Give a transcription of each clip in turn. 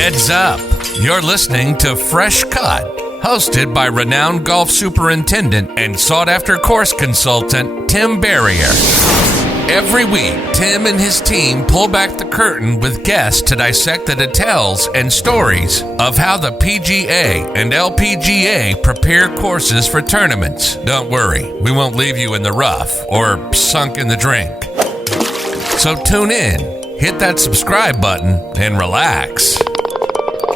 Heads up! You're listening to Fresh Cut, hosted by renowned golf superintendent and sought-after course consultant Tim Barrier. Every week, Tim and his team pull back the curtain with guests to dissect the details and stories of how the PGA and LPGA prepare courses for tournaments. Don't worry, we won't leave you in the rough or sunk in the drink. So tune in, hit that subscribe button, and relax.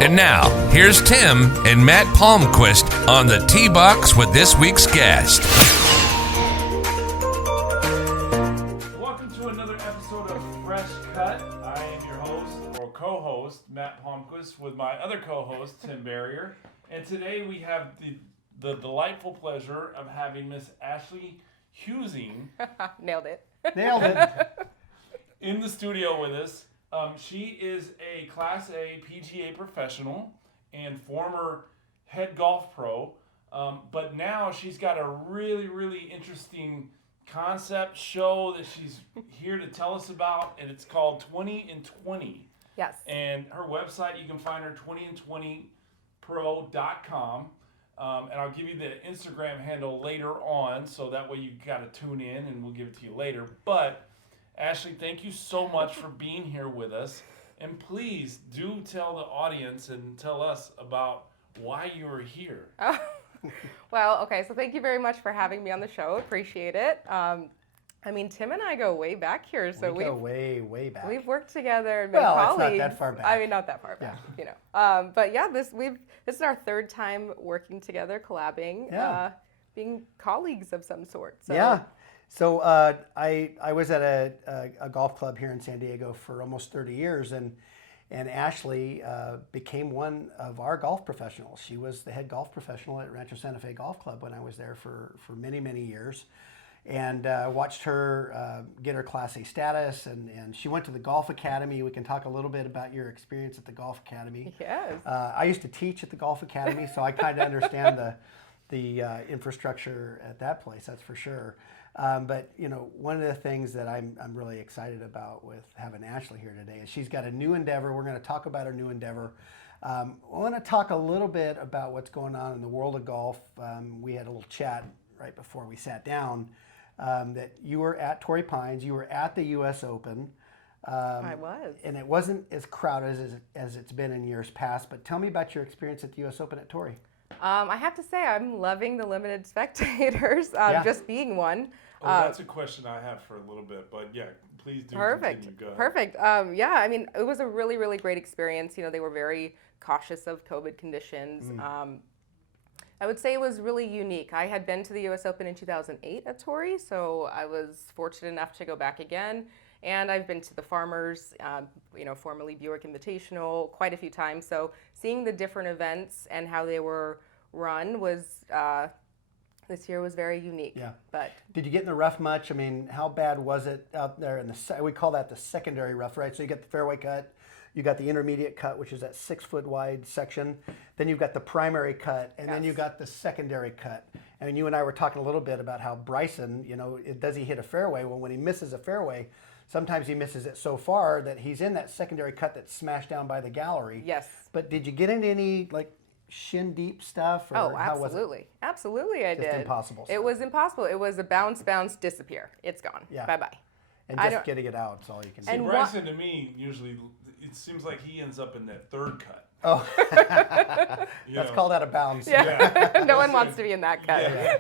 And now, here's Tim and Matt Palmquist on the Tee Box with this week's guest. Welcome to another episode of Fresh Cut. I am your host, or co-host, Matt Palmquist, with my other co-host, Tim Barrier. And today we have the delightful pleasure of having Miss Ashley Huizing. Nailed it. In the studio with us. She is a Class A PGA professional and former head golf pro, but now she's got a really, really interesting concept show that she's here to tell us about, and it's called 20 and 20. Yes. And her website, you can find her 20and20pro.com, and I'll give you the Instagram handle later on, so that way you got to tune in, and we'll give it to you later. But Ashley, thank you so much for being here with us. And please do tell the audience and tell us about why you are here. Oh. Well, okay, so thank you very much for having me on the show. Appreciate it. Tim and I go way back here. So we go way back. We've worked together and been colleagues. It's not that far back. Not that far back, Yeah. But yeah, this is our third time working together, collabing, being colleagues of some sort. So. Yeah. So I was at a golf club here in San Diego for almost 30 years, and Ashley became one of our golf professionals. She was the head golf professional at Rancho Santa Fe Golf Club when I was there for many, many years, and watched her get her Class A status, and she went to the Golf Academy. We can talk a little bit about your experience at the Golf Academy. Yes. I used to teach at the Golf Academy, so I kind of understand the infrastructure at that place, that's for sure. But one of the things that I'm really excited about with having Ashley here today is she's got a new endeavor. We're going to talk about her new endeavor. I want to talk a little bit about what's going on in the world of golf. We had a little chat right before we sat down that you were at Torrey Pines. You were at the U.S. Open. I was. And it wasn't as crowded as it's been in years past. But tell me about your experience at the U.S. Open at Torrey. I have to say I'm loving the limited spectators, just being one. That's a question I have for a little bit, but yeah, please do continue. Go ahead. Perfect. It was a really, really great experience. They were very cautious of COVID conditions. I would say it was really unique. I had been to the U.S. Open in 2008 at Torrey, so I was fortunate enough to go back again. And I've been to the Farmers, formerly Buick Invitational, quite a few times. So seeing the different events and how they were run was, this year was very unique. Yeah. But did you get in the rough much? I mean, how bad was it out there we call that the secondary rough, right? So you get the fairway cut, you got the intermediate cut, which is that 6 foot wide section. Then you've got the primary cut, and then you got the secondary cut. And you and I were talking a little bit about how Bryson, does he hit a fairway? Well, when he misses a fairway, sometimes he misses it so far that he's in that secondary cut that's smashed down by the gallery. Yes. But did you get into any shin deep stuff? Or absolutely. How was it? Absolutely I did. Just impossible stuff. It was impossible. It was a bounce, disappear. It's gone. Yeah. Bye-bye. And just getting it out is all you can do. And Bryson, to me, usually, it seems like he ends up in that third cut. Oh, let's call that a bounce. Yeah. No one wants to be in that cut. Yeah.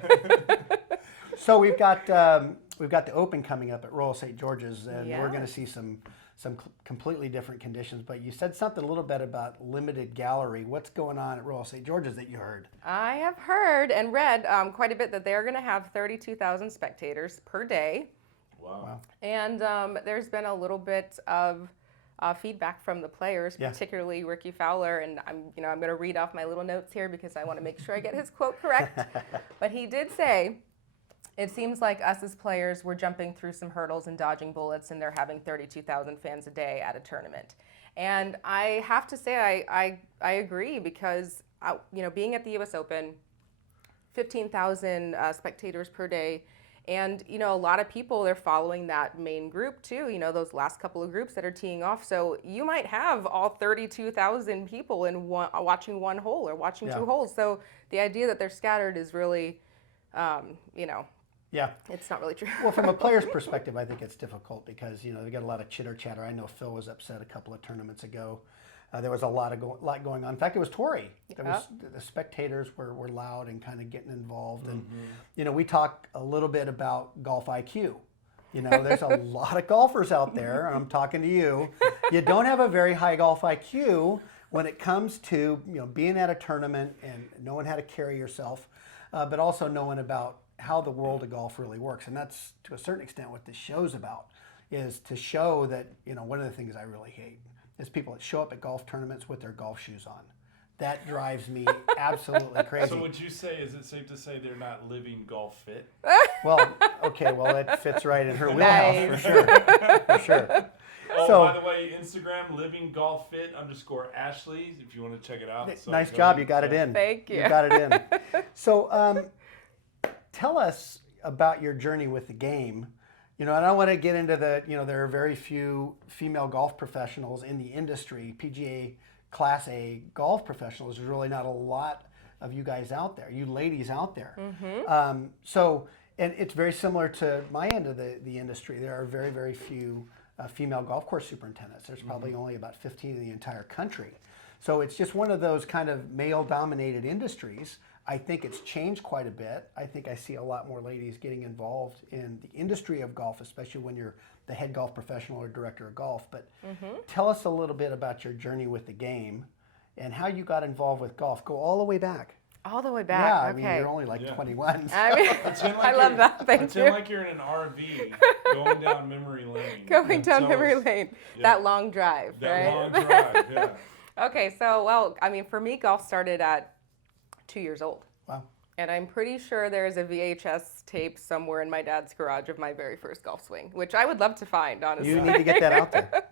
So we've got the Open coming up at Royal St. George's, and we're going to see some completely different conditions. But you said something a little bit about limited gallery. What's going on at Royal St. George's that you heard? I have heard and read quite a bit that they're going to have 32,000 spectators per day. Wow. And there's been a little bit of feedback from the players, particularly Ricky Fowler, and I'm going to read off my little notes here because I want to make sure I get his quote correct. But he did say, "It seems like us as players, we're jumping through some hurdles and dodging bullets, and they're having 32,000 fans a day at a tournament." And I have to say I agree because being at the U.S. Open, 15,000 spectators per day And, you know, a lot of people, they're following that main group too, you know, those last couple of groups that are teeing off. So you might have all 32,000 people in watching one hole or watching two holes. So the idea that they're scattered is really, you know, it's not really true. Well, from a player's perspective, I think it's difficult because, you know, they got a lot of chitter chatter. I know Phil was upset a couple of tournaments ago. There was a lot going on. In fact, it was Torrey. The spectators were loud and kind of getting involved. And, you know, we talk a little bit about golf IQ. You know, there's a lot of golfers out there, and I'm talking to you. You don't have a very high golf IQ when it comes to, you know, being at a tournament and knowing how to carry yourself, but also knowing about how the world of golf really works. And that's, to a certain extent, what this show's about, is to show that, you know, one of the things I really hate is people that show up at golf tournaments with their golf shoes on. That drives me absolutely crazy. So would you say, is it safe to say they're not living golf fit? Well, okay, well, that fits right in her wheelhouse for sure. For sure. Oh, So, by the way, Instagram, living_golf_fit_Ashley, if you want to check it out. So nice job, you got it in. Thank you. You got it in. So tell us about your journey with the game. You know, and I want to get into the, you know, there are very few female golf professionals in the industry, PGA Class A golf professionals. There's really not a lot of you guys out there, you ladies out there. So, and it's very similar to my end of the industry. There are very, very few female golf course superintendents. There's probably only about 15 in the entire country. So it's just one of those kind of male-dominated industries. I think it's changed quite a bit. I think I see a lot more ladies getting involved in the industry of golf, especially when you're the head golf professional or director of golf. But tell us a little bit about your journey with the game and how you got involved with golf. Go all the way back. All the way back. Yeah, I Okay. mean, you're only like 21. So. I mean, I love that. Thank you. Pretend like you're in an RV going down memory lane. Going down memory lane. That long drive, That right? long drive, yeah. Okay, so, well, I mean, for me, golf started at 2 years old. Wow. And I'm pretty sure there's a VHS tape somewhere in my dad's garage of my very first golf swing, which I would love to find, honestly. You need to get that out there.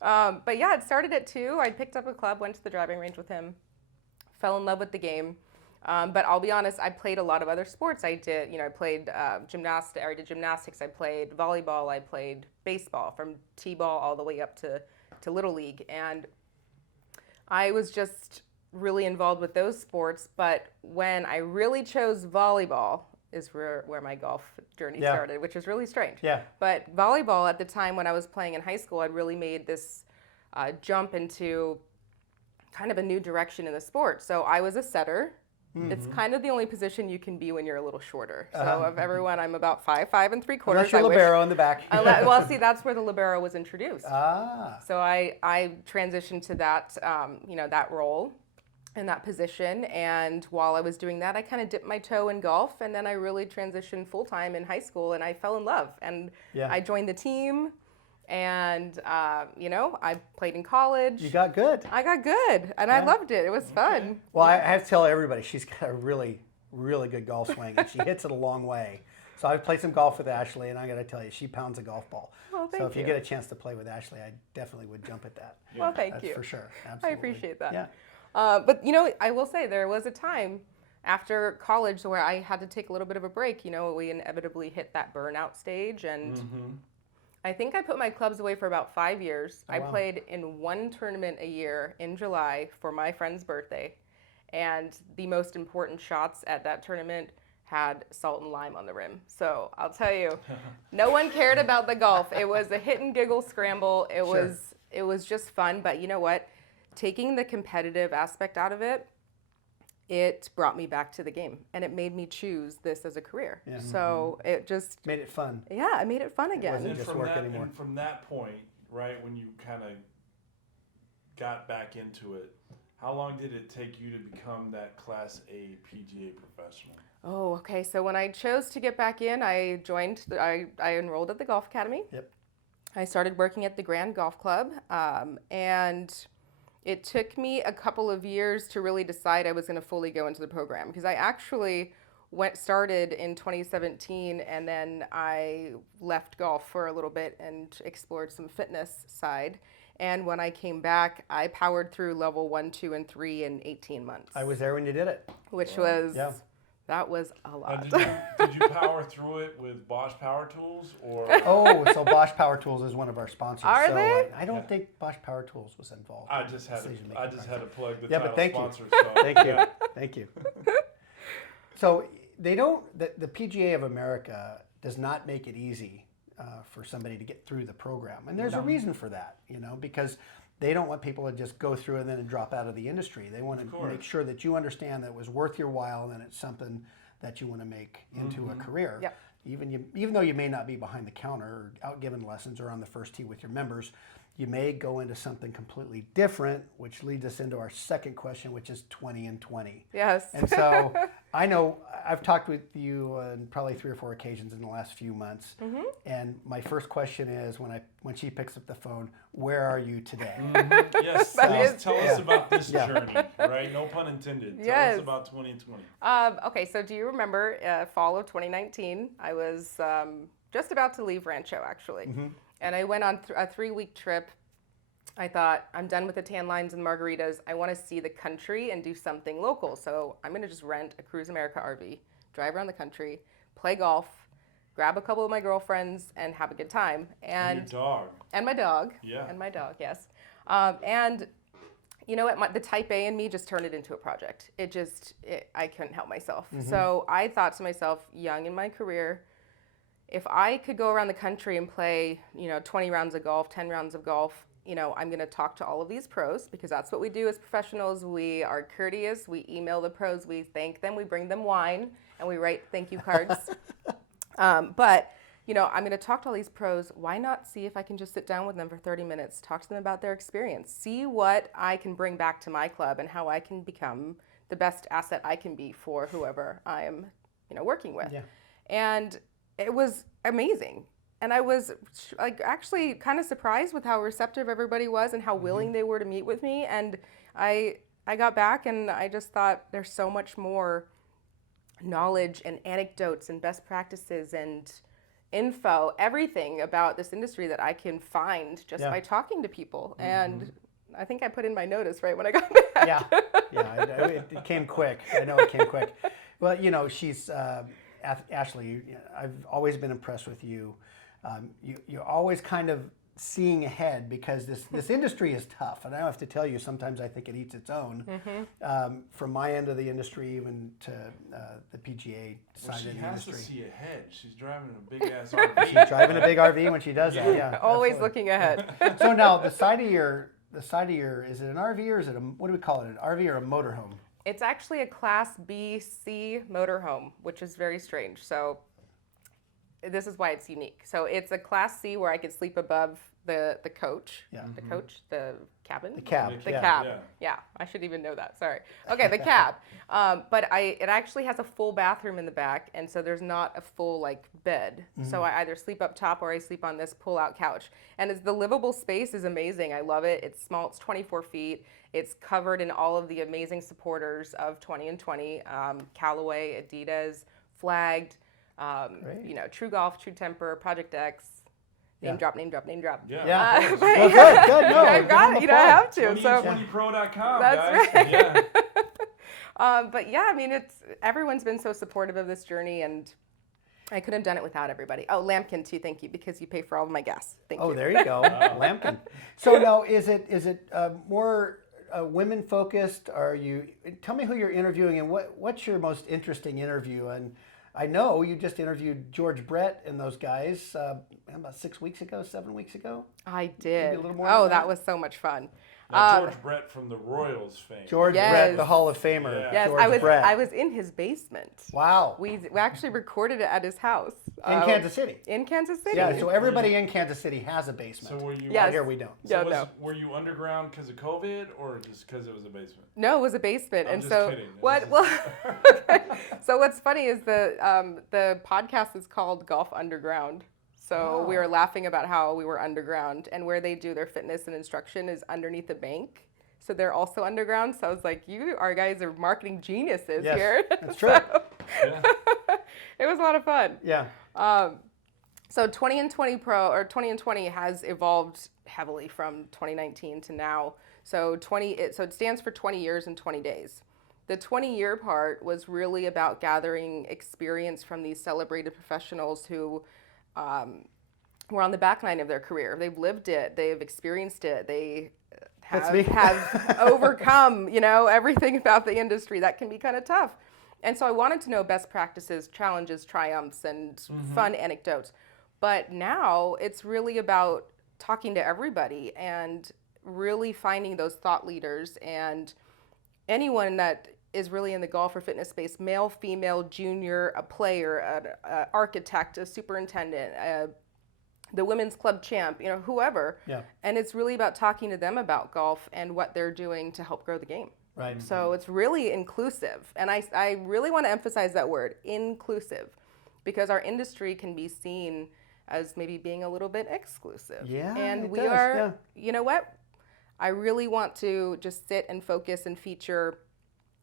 But yeah, it started at 2. I picked up a club, went to the driving range with him, fell in love with the game. But I'll be honest, I played a lot of other sports. I did, you know, I played gymnastics, I did gymnastics, I played volleyball, I played baseball from t-ball all the way up to Little League. And I was just really involved with those sports. But when I really chose volleyball is where my golf journey started, which is really strange. Yeah. But volleyball at the time when I was playing in high school, I'd really made this jump into kind of a new direction in the sport. So I was a setter. It's kind of the only position you can be when you're a little shorter. So of everyone, I'm about 5'3". Unless you're libero in the back. Well, see, that's where the libero was introduced. Ah. So I transitioned to that, you know, that role and that position. And while I was doing that, I kind of dipped my toe in golf. And then I really transitioned full time in high school, and I fell in love. And I joined the team. And, you know, I played in college. You got good. I got good, and I loved it. It was fun. Well, I have to tell everybody, she's got a really, really good golf swing, and she hits it a long way. So I've played some golf with Ashley, and I got to tell you, she pounds a golf ball. Oh, thank so if you you. get a chance to play with Ashley, I definitely would jump at that. Well, thank That's you. for sure. Absolutely. I appreciate that. Yeah. But, you know, I will say there was a time after college where I had to take a little bit of a break. You know, we inevitably hit that burnout stage, and I think I put my clubs away for about 5 years. I played in one tournament a year in July for my friend's birthday. And the most important shots at that tournament had salt and lime on the rim. So I'll tell you, no one cared about the golf. It was a hit and giggle scramble. It was just fun. But you know what? Taking the competitive aspect out of it, it brought me back to the game, and it made me choose this as a career. Yeah. So it just Made it fun. Yeah, it made it fun again. wasn't just work anymore. And from that point, right, when you kind of got back into it, how long did it take you to become that Class A PGA professional? Oh, okay. So when I chose to get back in, I joined. I enrolled at the Golf Academy. Yep. I started working at the Grand Golf Club, and it took me a couple of years to really decide I was going to fully go into the program, because I actually started in 2017, and then I left golf for a little bit and explored some fitness side. And when I came back, I powered through level 1, 2, and 3 in 18 months. I was there when you did it. Which was That was a lot. Did you power through it with Bosch Power Tools or? Oh, so Bosch Power Tools is one of our sponsors. Are so they? I don't think Bosch Power Tools was involved. I just had to plug the Yeah, title but thank sponsor. you. So, Thank you. yeah. Thank you. So they don't. The PGA of America does not make it easy for somebody to get through the program, and there's a reason for that. Because they don't want people to just go through and then drop out of the industry. They want to make sure that you understand that it was worth your while and it's something that you want to make into a career. Yep. Even though you may not be behind the counter or out giving lessons or on the first tee with your members, you may go into something completely different, which leads us into our second question, which is 20 and 20. Yes. And so I know I've talked with you on probably 3 or 4 occasions in the last few months. Mm-hmm. And my first question is when she picks up the phone, where are you today? Mm-hmm. Yes, tell us about this journey, right? No pun intended. Tell us about 2020. Okay, so do you remember fall of 2019? I was just about to leave Rancho, actually. Mm-hmm. And I went on a 3-week trip. I thought, I'm done with the tan lines and margaritas. I want to see the country and do something local. So I'm going to just rent a Cruise America RV, drive around the country, play golf, grab a couple of my girlfriends, and have a good time. And your dog. And my dog. Yeah. And my dog, yes. And you know what? The type A in me just turned it into a project. I couldn't help myself. Mm-hmm. So I thought to myself, young in my career, if I could go around the country and play, 20 rounds of golf, 10 rounds of golf, I'm going to talk to all of these pros because that's what we do as professionals. We are courteous. We email the pros. We thank them. We bring them wine and we write thank you cards. But I'm going to talk to all these pros. Why not see if I can just sit down with them for 30 minutes, talk to them about their experience, see what I can bring back to my club and how I can become the best asset I can be for whoever I am, working with. Yeah. And it was amazing. And I was actually kind of surprised with how receptive everybody was and how willing they were to meet with me. And I got back and I just thought there's so much more knowledge and anecdotes and best practices and info, everything about this industry that I can find just by talking to people. Mm-hmm. And I think I put in my notice right when I got back. It came quick. I know it came quick. Well, she's... Ashley, I've always been impressed with you. You're always kind of seeing ahead because this industry is tough. And I don't have to tell you, sometimes I think it eats its own. Mm-hmm. From my end of the industry even to the PGA side of the industry. She has to see ahead. She's driving a big-ass RV. She's driving a big RV when she does that, yeah. Always absolutely. Looking ahead. So now, the side of your, is it an RV or is it what do we call it, an RV or a motorhome? It's actually a Class B, C motorhome, which is very strange. So this is why it's unique. So it's a Class C where I could sleep above the coach. Yeah. The coach, the cabin? The cab. The cab. Yeah, I should even know that. Sorry. Okay, the cab. But it actually has a full bathroom in the back, and so there's not a full bed. Mm-hmm. So I either sleep up top or I sleep on this pull-out couch. And the livable space is amazing. I love it. It's small. It's 24 feet. It's covered in all of the amazing supporters of 20 and 20, Callaway, Adidas, Flagged, True Golf, True Temper, Project X, name drop. Yeah. Well, good. No, I've got it. I have to. 2020pro.com, that's guys. right. Yeah. But yeah, I mean, everyone's been so supportive of this journey, and I couldn't have done it without everybody. Oh, Lambkin too, thank you, because you pay for all of my gas. Thank you. Oh, there you go, Lambkin. So now, is it more women focused? Tell me who you're interviewing and what's your most interesting interview? And I know you just interviewed George Brett and those guys about 7 weeks ago. I did. Maybe a little more oh, than that was so much fun. Now, George Brett from the Royals fame. George Brett, the Hall of Famer. Yeah. Yes, George Brett. I was in his basement. Wow. We actually recorded it at his house. In Kansas City. In Kansas City. Yeah, so everybody in Kansas City has a basement. So were you? Yes. Out here we don't. Were you underground because of COVID or just because it was a basement? No, it was a basement. I'm just kidding. Well, okay. So what's funny is the podcast is called Golf Underground. So we were laughing about how we were underground, and where they do their fitness and instruction is underneath a bank. So they're also underground. So I was like, you guys are marketing geniuses here. That's true. It was a lot of fun. Yeah. So 20 and 20 Pro or 20 and 20 has evolved heavily from 2019 to now. So it stands for 20 years and 20 days. The 20-year part was really about gathering experience from these celebrated professionals who were on the back line of their career. They've lived it, they've experienced it, they have overcome, everything about the industry that can be kind of tough. And so I wanted to know best practices, challenges, triumphs, and fun anecdotes. But now it's really about talking to everybody and really finding those thought leaders and anyone that is really in the golf or fitness space, male, female, junior, a player, an architect, a superintendent, the women's club champ, whoever. Yeah. And it's really about talking to them about golf and what they're doing to help grow the game. Right. So it's really inclusive. And I really want to emphasize that word, inclusive, because our industry can be seen as maybe being a little bit exclusive. Yeah, and it we does, are, yeah. you know what? I really want to just sit and focus and feature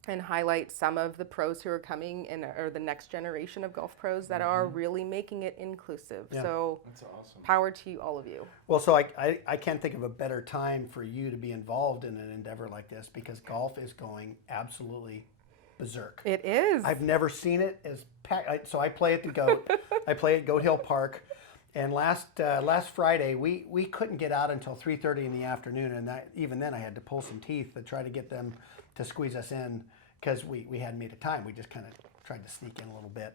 and highlight some of the pros who are coming in, or the next generation of golf pros that are really making it inclusive. Yeah. So That's awesome. power to all of you. Well, so I can't think of a better time for you to be involved in an endeavor like this, because golf is going absolutely berserk. It is. I've never seen it as packed. So I play at the Goat. I play at Goat Hill Park. And last Friday, we couldn't get out until 3:30 in the afternoon, and even then I had to pull some teeth to try to get them to squeeze us in, because we hadn't made a time. We just kind of tried to sneak in a little bit,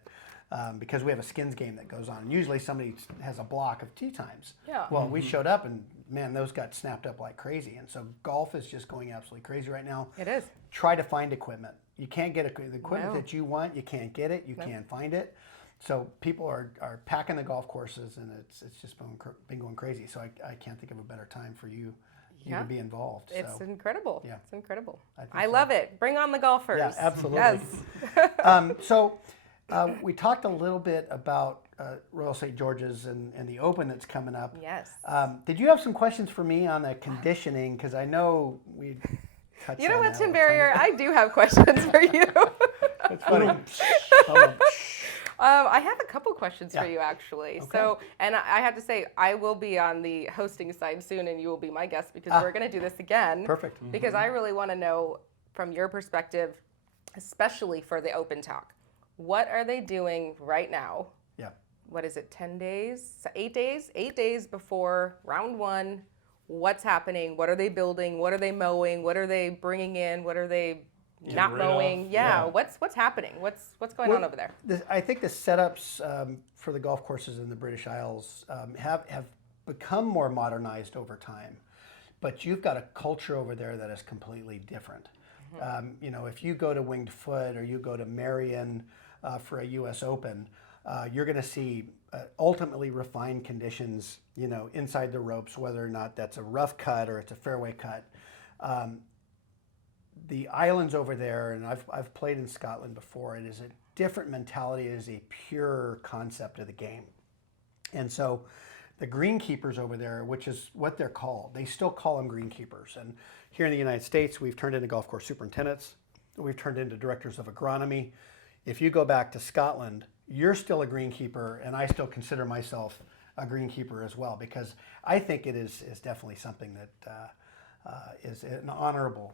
because we have a skins game that goes on. Usually somebody has a block of tee times. Yeah. Well, we showed up, and man, those got snapped up like crazy. And so golf is just going absolutely crazy right now. It is. Try to find equipment. You can't get the equipment No. that you want. You can't get it. You can't find it. So people are packing the golf courses, and it's just been going crazy. So I can't think of a better time for you to be involved. It's so, incredible. yeah. It's incredible. think I so. love it. Bring on the golfers. Yeah, absolutely. Yes. So we talked a little bit about Royal St. George's and the Open that's coming up. Yes. Did you have some questions for me on the conditioning? Because I know we touched You know on what, that Tim a Barrier? tiny I do have questions for you. It's funny. I have a couple questions Yeah. for you, actually. Okay. So, and I have to say, I will be on the hosting side soon, and you will be my guest, because we're going to do this again. Perfect. Because I really want to know, from your perspective, especially for the Open Talk, what are they doing right now? Yeah. What is it, 10 days? 8 days? 8 days before round one. What's happening? What are they building? What are they mowing? What are they bringing in? What are they not rid of? mowing? Yeah. What's happening? What's going on over there? I think the setups for the golf courses in the British Isles have become more modernized over time, but you've got a culture over there that is completely different. If you go to Winged Foot or you go to Marion for a U.S. Open, you're going to see ultimately refined conditions, inside the ropes, whether or not that's a rough cut or it's a fairway cut. The islands over there, and I've played in Scotland before, it is a different mentality. It is a pure concept of the game. And so the greenkeepers over there, which is what they're called, they still call them greenkeepers. And here in the United States, we've turned into golf course superintendents. We've turned into directors of agronomy. If you go back to Scotland, you're still a greenkeeper, and I still consider myself a greenkeeper as well, because I think it is definitely something that is an honorable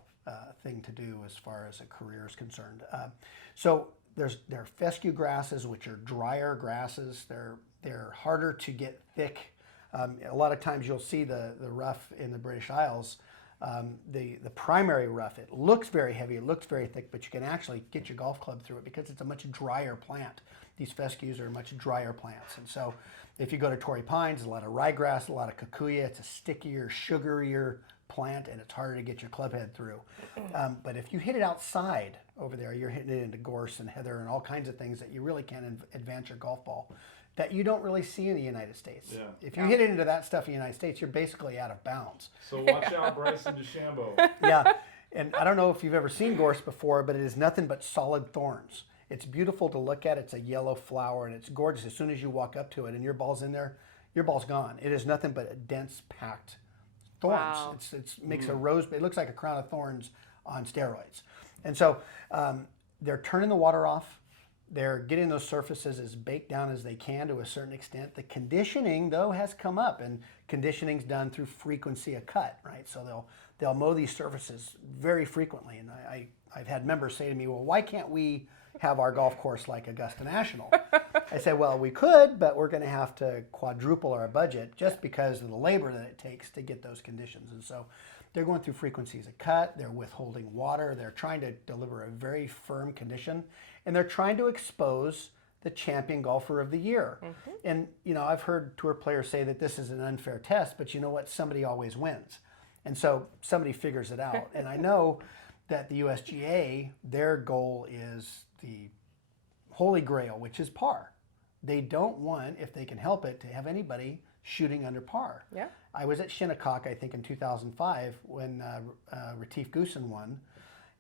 thing to do as far as a career is concerned. So there are fescue grasses, which are drier grasses. They're harder to get thick. A lot of times you'll see the rough in the British Isles. The primary rough, it looks very heavy, it looks very thick, but you can actually get your golf club through it because it's a much drier plant. These fescues are much drier plants. And so if you go to Torrey Pines, a lot of ryegrass, a lot of kikuyu. It's a stickier, sugarier plant, and it's harder to get your club head through. But if you hit it outside over there, you're hitting it into gorse and heather and all kinds of things that you really can advance your golf ball that you don't really see in the United States. Yeah. If you hit it into that stuff in the United States, you're basically out of bounds. So watch out, Bryson DeChambeau. Yeah, and I don't know if you've ever seen gorse before, but it is nothing but solid thorns. It's beautiful to look at. It's a yellow flower, and it's gorgeous. As soon as you walk up to it and your ball's in there, your ball's gone. It is nothing but a dense, packed thorns. Wow. It makes a rose. It looks like a crown of thorns on steroids. And so they're turning the water off. they're getting those surfaces as baked down as they can to a certain extent. The conditioning, though, has come up, and conditioning's done through frequency of cut, right? So they'll mow these surfaces very frequently, and I've had members say to me, well, why can't we have our golf course like Augusta National? I said, well, we could, but we're going to have to quadruple our budget just because of the labor that it takes to get those conditions. And so they're going through frequencies of cut, they're withholding water, they're trying to deliver a very firm condition, and they're trying to expose the champion golfer of the year. And, I've heard tour players say that this is an unfair test, but you know what? Somebody always wins. And so somebody figures it out. And I know that the USGA, their goal is the holy grail, which is par. They don't want, if they can help it, to have anybody shooting under par. Yeah. I was at Shinnecock, I think, in 2005 when Retief Goosen won,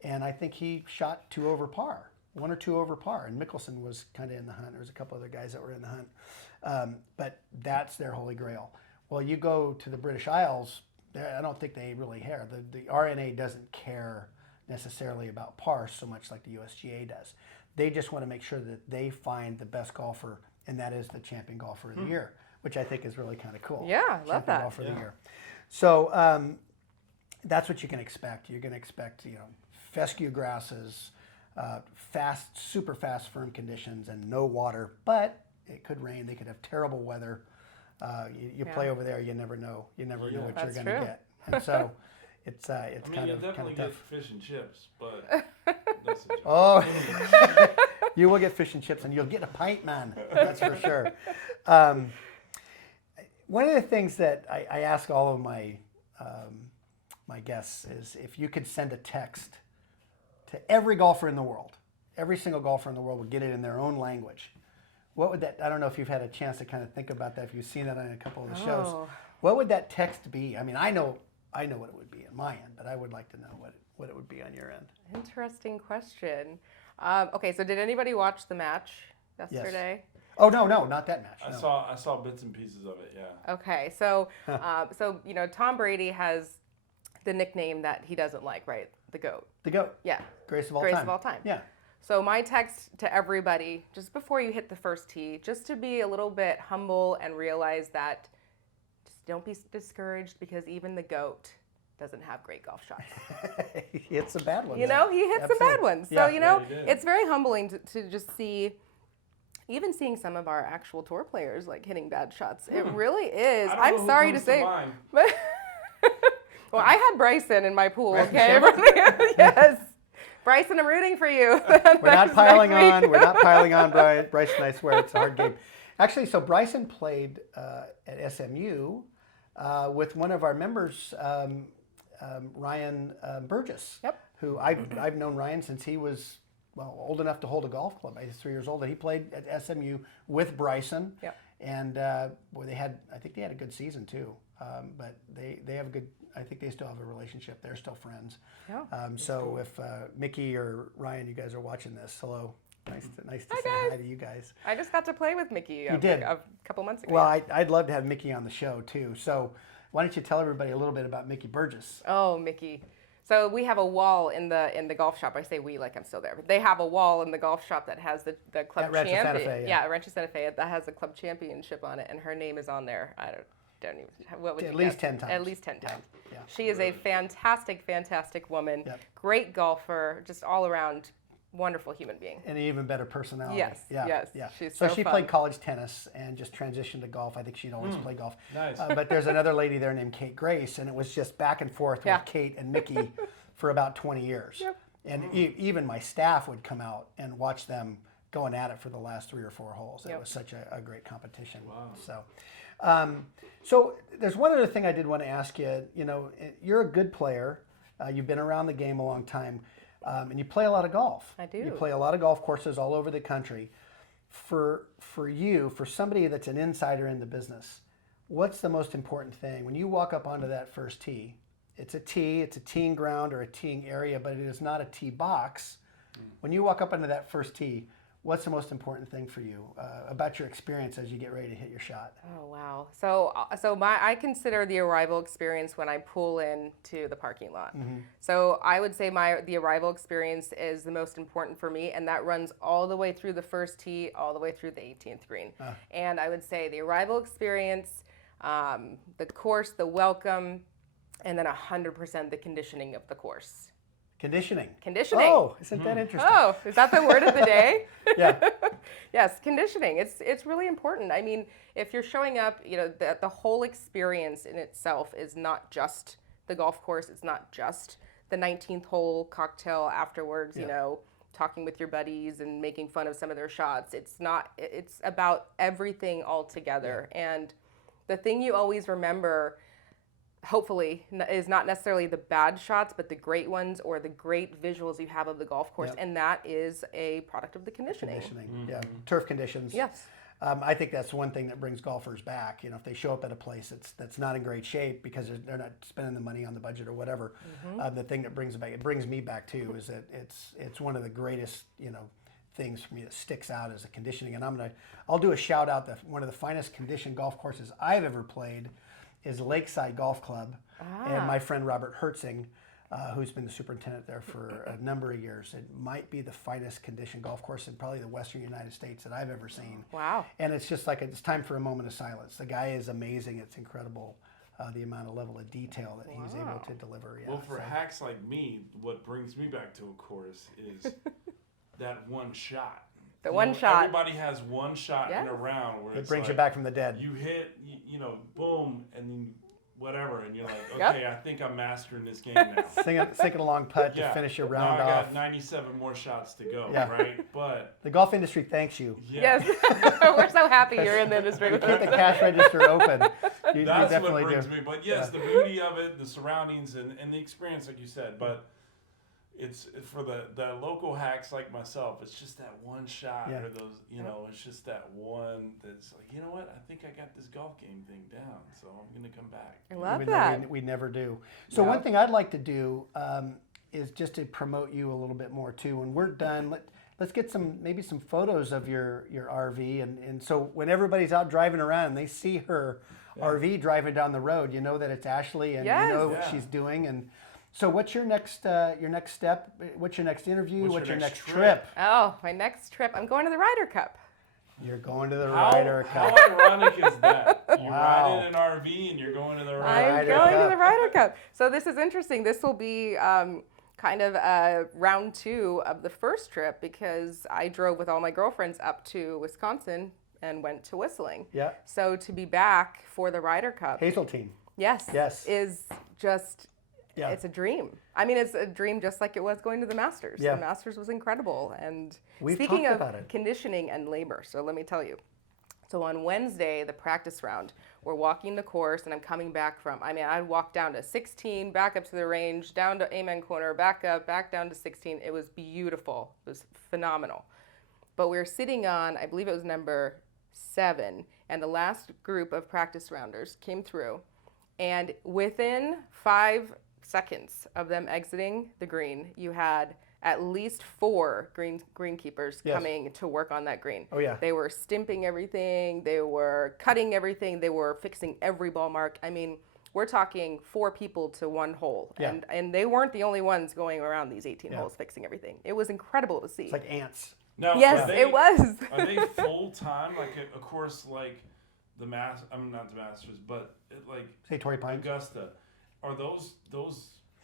and I think he shot 2 over par, 1 or 2 over par, and Mickelson was kind of in the hunt. There was a couple other guys that were in the hunt, but that's their holy grail. Well, you go to the British Isles, I don't think they really care. The RNA doesn't care necessarily about par so much like the USGA does. They just want to make sure that they find the best golfer, and that is the champion golfer of the year, which I think is really kind of cool. Yeah, I love that. Golfer of the year. So that's what you can expect. You're going to expect, fescue grasses, super fast, firm conditions, and no water. But it could rain. They could have terrible weather. You play over there, you never know. You never know what you're going to get. And so it's kind of definitely tough. get fish and chips, but that's a joke. Oh, you will get fish and chips, and you'll get a pint, man. That's for sure. One of the things that I ask all of my my guests is if you could send a text to every golfer in the world, every single golfer in the world would get it in their own language. What would that? I don't know if you've had a chance to kind of think about that. If you've seen that on a couple of the shows, what would that text be? I mean, I know what it would be on my end, but I would like to know what it would be on your end. Interesting question. Okay, so did anybody watch the match yesterday? Yes. Oh no, not that match. No. I saw bits and pieces of it. Yeah. Okay, so Tom Brady has the nickname that he doesn't like, right? The GOAT. The GOAT. Yeah. Greatest of all Greatest time. of all time. Yeah. So my text to everybody, just before you hit the first tee, just to be a little bit humble and realize that just don't be discouraged because even the GOAT doesn't have great golf shots. He hits some bad ones. He hits some bad ones. So, it's very humbling to just see, even seeing some of our actual tour players like hitting bad shots. It really is. I'm sorry to say. But well, I had Bryson in my pool, okay? Yes. Bryson, I'm rooting for you. We're not piling on Bryson. I swear it's a hard game. Actually, so Bryson played at SMU with one of our members, Ryan Burgess. Yep. Who I've known Ryan since he was old enough to hold a golf club. He's 3 years old, and he played at SMU with Bryson. Yep. And I think they had a good season too. But they have a good. I think they still have a relationship. They're still friends. Yeah. So if Mickey or Ryan, you guys are watching this, hello. Nice to say hi to you guys. I just got to play with Mickey a couple months ago. Well, I'd love to have Mickey on the show too. So why don't you tell everybody a little bit about Mickey Burgess? Oh, Mickey. So we have a wall in the golf shop. I say we like I'm still there. But they have a wall in the golf shop that has the club Rancho Santa Fe, yeah, Rancho Santa Fe. That has the club championship on it, and her name is on there. I don't even. What would you At least guess? 10 times. At least 10 times. Yeah. She is a fantastic woman. Yep. Great golfer. Just all around wonderful human being. And an even better personality. Yes. Yeah. Yes. Yeah. She's so so she fun. played college tennis and just transitioned to golf. I think she'd always played golf. Nice. But there's another lady there named Kate Grace, and it was just back and forth with Kate and Mickey for about 20 years. Yep. And even my staff would come out and watch them going at it for the last 3 or 4 holes. It was such a great competition. Wow. So there's one other thing I did want to ask you. You're a good player. You've been around the game a long time, and you play a lot of golf. I do. You play a lot of golf courses all over the country. For you, for somebody that's an insider in the business, what's the most important thing when you walk up onto that first tee? It's a teeing ground or a teeing area, but it is not a tee box. When you walk up onto that first tee, what's the most important thing for you about your experience as you get ready to hit your shot? Oh wow! So I consider the arrival experience when I pull into the parking lot. So I would say the arrival experience is the most important for me, and that runs all the way through the first tee, all the way through the 18th green. And I would say the arrival experience, the course, the welcome, and then 100% the conditioning of the course. Conditioning. Conditioning. Oh, isn't that interesting? Oh, is that the word of the day? Yeah. Yes, conditioning. It's really important. I mean, if you're showing up, the whole experience in itself is not just the golf course. It's not just the 19th hole cocktail afterwards, talking with your buddies and making fun of some of their shots. It's about everything all together. And the thing you always remember, hopefully, is not necessarily the bad shots, but the great ones or the great visuals you have of the golf course. And that is a product of the conditioning. Yeah. Turf conditions. Yes. I think that's one thing that brings golfers back. If they show up at a place that's not in great shape because they're not spending the money on the budget or whatever, the thing that brings me back too is that it's one of the greatest, things for me that sticks out as a conditioning. And I'll do a shout out that one of the finest conditioned golf courses I've ever played is Lakeside Golf Club, and my friend Robert Huizing, who's been the superintendent there for a number of years. It might be the finest conditioned golf course in probably the Western United States that I've ever seen. Wow. And it's just like it's time for a moment of silence. The guy is amazing. It's incredible the amount of level of detail that he's able to deliver. Yeah, well, for hacks like me, what brings me back to a course is that one shot. The one shot. Everybody has one shot in a round where it brings you back from the dead. You hit, boom, and then whatever, and you're like, okay, I think I'm mastering this game now. Sink along putt to finish your round off. I got 97 more shots to go, right? But the golf industry thanks you. Yes, we're so happy you're in the industry. You keep the cash register open. That's you definitely what brings do. me. But yes, the beauty of it, the surroundings, and the experience, like you said. But it's for the local hacks like myself. It's just that one shot, or those, it's just that one that's like, you know what? I think I got this golf game thing down, so I'm gonna come back. I love Even that. though we never do. So one thing I'd like to do is just to promote you a little bit more too. When we're done, let's get maybe some photos of your RV, and so when everybody's out driving around and they see her RV driving down the road, you know that it's Ashley, and you know what she's doing. And so what's your next step? What's your next interview? What's your next trip? Oh, my next trip. I'm going to the Ryder Cup. You're going to the Ryder Cup. How ironic is that? You ride in an RV and you're going to the Ryder Cup. I'm going to the Ryder Cup. So this is interesting. This will be kind of round 2 of the first trip because I drove with all my girlfriends up to Wisconsin and went to Whistling. Yeah. So to be back for the Ryder Cup. Hazeltine. Yes. Is just... Yeah. It's a dream. I mean, it's a dream just like it was going to the Masters. Yeah. The Masters was incredible. And We've speaking talked of about it. conditioning and labor, so let me tell you. So on Wednesday, the practice round, we're walking the course, and I'm coming back I walked down to 16, back up to the range, down to Amen Corner, back up, back down to 16. It was beautiful. It was phenomenal. But we were sitting on, I believe it was number 7, and the last group of practice rounders came through, and within 5 seconds of them exiting the green, you had at least 4 greenkeepers coming to work on that green. Oh yeah. They were stimping everything, they were cutting everything, they were fixing every ball mark. I mean, we're talking 4 people to 1 hole. Yeah. And they weren't the only ones going around these 18 holes fixing everything. It was incredible to see. It's like ants. Now, yes, it was. Are they full time? Like a course like the not the Masters, but like say Torrey Pines, Augusta. Are those?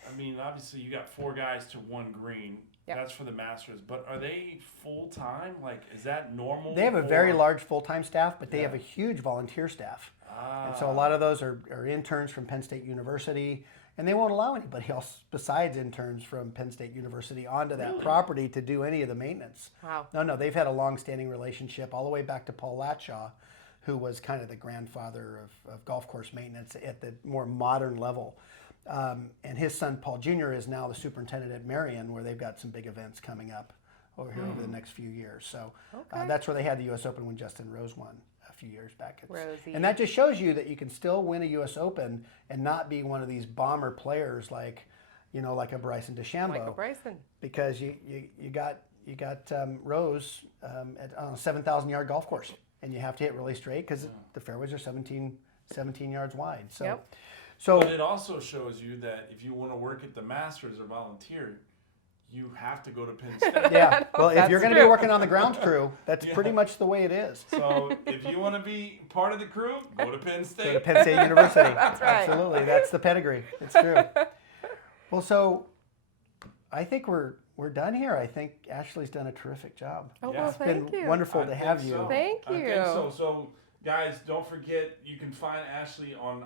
I mean, obviously you got 4 guys to 1 green. Yep. That's for the Masters, but are they full time? Like, is that normal? They have a very large full time staff, but they have a huge volunteer staff, and so a lot of those are interns from Penn State University, and they won't allow anybody else besides interns from Penn State University onto that property to do any of the maintenance. Wow. No, they've had a long-standing relationship all the way back to Paul Latshaw, who was kind of the grandfather of golf course maintenance at the more modern level. And his son, Paul Jr., is now the superintendent at Marion, where they've got some big events coming up over here over the next few years. So that's where they had the U.S. Open when Justin Rose won a few years back. And that just shows you that you can still win a U.S. Open and not be one of these bomber players like a Bryson DeChambeau. Like a Bryson. Because you got rows on a 7,000-yard golf course, and you have to hit really straight because the fairways are 17 yards wide. So, Yep. But it also shows you that if you want to work at the Masters or volunteer, you have to go to Penn State. yeah. Well, if you're That's going to be true. working on the grounds crew, that's pretty much the way it is. So if you want to be part of the crew, go to Penn State. Go to Penn State University. That's right. Absolutely. That's the pedigree. It's true. Well, so I think we're done here. I think Ashley's done a terrific job. Oh, Yeah. well, It's thank It's been you. wonderful I to think have you. so. Thank I you. think so. So, guys, don't forget you can find Ashley on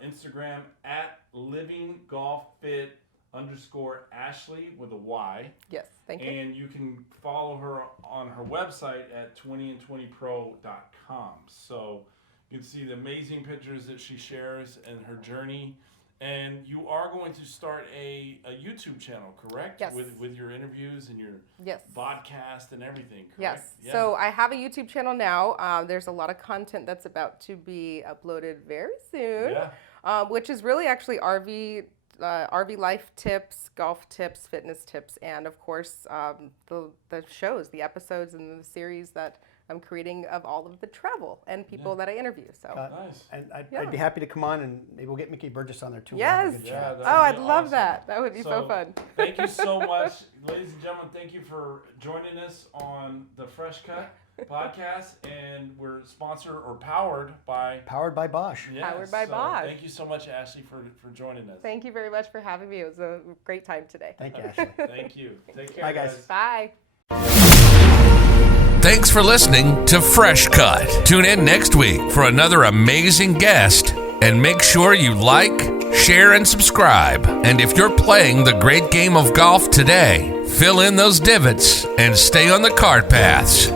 Instagram at living_golf_fit_Ashley with a Y. Yes, thank you. And you can follow her on her website at 20and20pro.com. So you can see the amazing pictures that she shares and her journey. And you are going to start a YouTube channel, correct? Yes. With your interviews and your Yes. podcast and everything, correct? Yes. Yeah. So I have a YouTube channel now. There's a lot of content that's about to be uploaded very soon, which is really actually RV life tips, golf tips, fitness tips, and of course the shows, the episodes, and the series that I'm creating of all of the travel and people that I interview. So Nice. And I'd be happy to come on, and maybe we'll get Mickey Burgess on there too. yes. We'll have a good Yeah, chat. that Oh, would I'd be love awesome. that. That would be so fun. Thank you so much, ladies and gentlemen. Thank you for joining us on the Fresh Cut podcast, and we're sponsored or powered by Powered by Bosch. Powered by Bosch. Thank you so much, Ashley, for joining us. Thank you very much for having me. It was a great time today. Thank you, Ashley. Thank you. Take care, Bye, guys. Bye. Thanks for listening to Fresh Cut. Tune in next week for another amazing guest. And make sure you like, share, and subscribe. And if you're playing the great game of golf today, fill in those divots and stay on the cart paths.